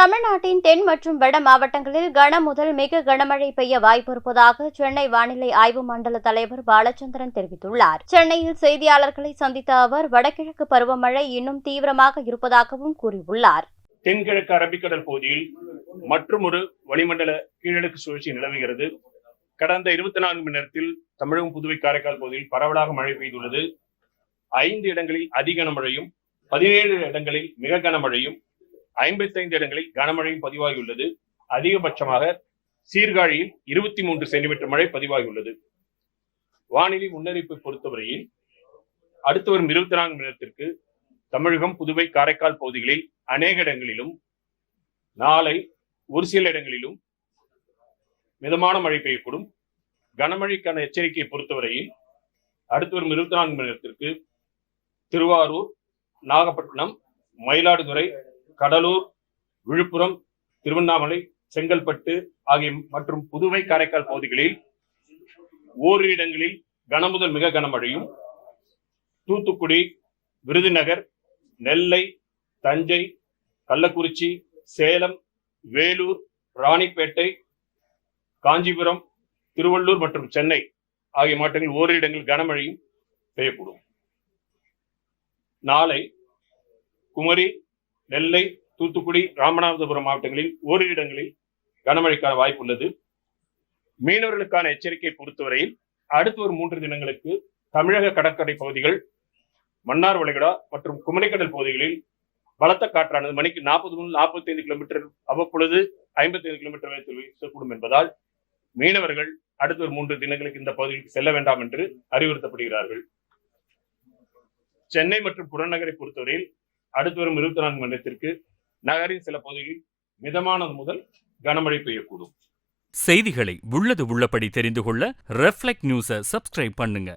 தமிழ்நாட்டின் தென் மற்றும் வட மாவட்டங்களில் கன முதல் மிக கனமழை பெய்ய வாய்ப்பு இருப்பதாக சென்னை வானிலை ஆய்வு மண்டல தலைவர் பாலச்சந்திரன் தெரிவித்துள்ளார். சென்னையில் செய்தியாளர்களை சந்தித்த அவர் வடகிழக்கு பருவமழை இன்னும் தீவிரமாக இருப்பதாகவும் கூறியுள்ளார். தென்கிழக்கு அரபிக்கடல் பகுதியில் மற்றொரு வளிமண்டல கீழடுக்கு சுழற்சி நிலவுகிறது. கடந்த 24 மணி நேரத்தில் தமிழகம், புதுவை, காரைக்கால் பகுதியில் பரவலாக மழை பெய்துள்ளது. 5 இடங்களில் அதி கனமழையும், 17 இடங்களில் மிக கனமழையும், 55 இடங்களில் கனமழையும் பதிவாகியுள்ளது. அதிகபட்சமாக சீர்காழியில் 23 சென்டிமீட்டர் மழை பதிவாகியுள்ளது. வானிலை முன்னறிவிப்பை பொறுத்தவரையில் அடுத்து வரும் 24 மணி நேரத்திற்கு தமிழகம், புதுவை, காரைக்கால் பகுதிகளில் அநேக இடங்களிலும், நாளை ஒரு சில இடங்களிலும் மிதமான மழை பெய்யக்கூடும். கனமழைக்கான எச்சரிக்கையை பொறுத்தவரையில் அடுத்து வரும் 24 மணி நேரத்திற்கு திருவாரூர், நாகப்பட்டினம், மயிலாடுதுறை, கடலூர், விழுப்புரம், திருவண்ணாமலை, செங்கல்பட்டு ஆகிய மற்றும் புதுவை, காரைக்கால் பகுதிகளில் ஓரிரு இடங்களில் கனமுதல் மிக கனமழையும், தூத்துக்குடி, விருதுநகர், நெல்லை, தஞ்சை, கள்ளக்குறிச்சி, சேலம், வேலூர், ராணிப்பேட்டை, காஞ்சிபுரம், திருவள்ளூர் மற்றும் சென்னை ஆகிய மாவட்டங்களில் ஓரிரு இடங்களில் கனமழையும் பெய்யக்கூடும். நாளை குமரி, நெல்லை, தூத்துக்குடி, ராமநாதபுரம் மாவட்டங்களில் ஓரிரு இடங்களில் கனமழைக்கான வாய்ப்பு உள்ளது. மீனவர்களுக்கான எச்சரிக்கை பொறுத்தவரையில் அடுத்து ஒரு 3 தினங்களுக்கு தமிழக கடற்கரை பகுதிகள், மன்னார் வளைகுடா மற்றும் குமரிக்கடல் பகுதிகளில் பலத்த காற்றானது மணிக்கு 40 முதல் 45 கிலோமீட்டர், அவ்வப்பொழுது 55 கிலோமீட்டர் வேகத்தில் வீசக்கூடும் என்பதால் மீனவர்கள் அடுத்த ஒரு 3 தினங்களுக்கு இந்த பகுதிக்கு செல்ல வேண்டாம் என்று அறிவுறுத்தப்படுகிறார்கள். சென்னை மற்றும் புறநகரை பொறுத்தவரையில் அடுத்து வரும் 24 மணி நேரத்திற்கு நகரின் சில பகுதிகளில் மிதமானது முதல் கனமழை பெய்யக்கூடும். செய்திகளை உள்ளது உள்ளபடி தெரிந்து கொள்ள ரெஃப்ளெக்ட் நியூஸை சப்ஸ்கிரைப் பண்ணுங்க.